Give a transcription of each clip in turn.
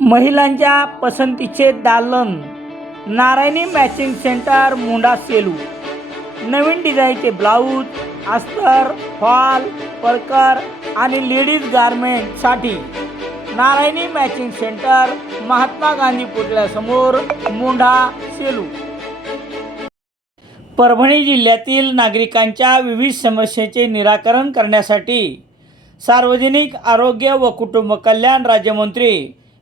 महिलांच्या पसंतीचे दालन नारायणी मॅचिंग सेंटर मुंडा सेलू. नवीन डिझाईनचे ब्लाऊज अस्तर फॉल परकर आणि लेडीज गारमेंटसाठी नारायणी मॅचिंग सेंटर महात्मा गांधी पुतळ्यासमोर मुंढा सेलू. परभणी जिल्ह्यातील नागरिकांच्या विविध समस्येचे निराकरण करण्यासाठी सार्वजनिक आरोग्य व कुटुंब कल्याण राज्यमंत्री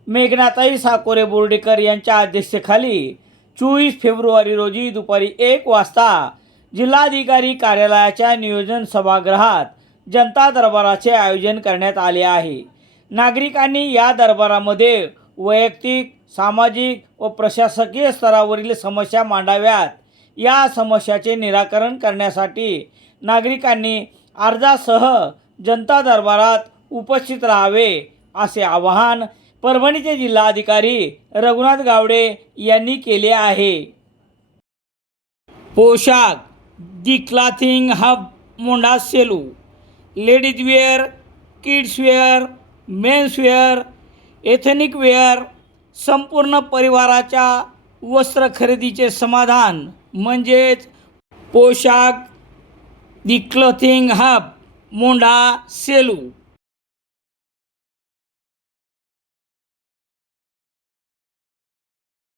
मेघनाताई साकोरे बोर्डीकर यांच्या अध्यक्षतेखाली चोवीस फेब्रुवारी रोजी दुपारी एक वाजता जिल्हाधिकारी कार्यालयाच्या नियोजन सभागृहात जनता दरबाराचे आयोजन करण्यात आले आहे. नागरिकांनी या दरबारामध्ये वैयक्तिक सामाजिक व प्रशासकीय स्तरावरील समस्या मांडाव्यात. या समस्याचे निराकरण करण्यासाठी नागरिकांनी अर्जासह जनता दरबारात उपस्थित राहावे असे आवाहन परभणीचे जिल्हाधिकारी रघुनाथ गावडे यांनी केले आहे. Poshakh the clothing hub Monda Selu ladies wear kids wear men's wear ethnic wear संपूर्ण परिवाराच्या वस्त्र खरेदीचे समाधान म्हणजेच Poshakh the clothing hub Mondha Selu.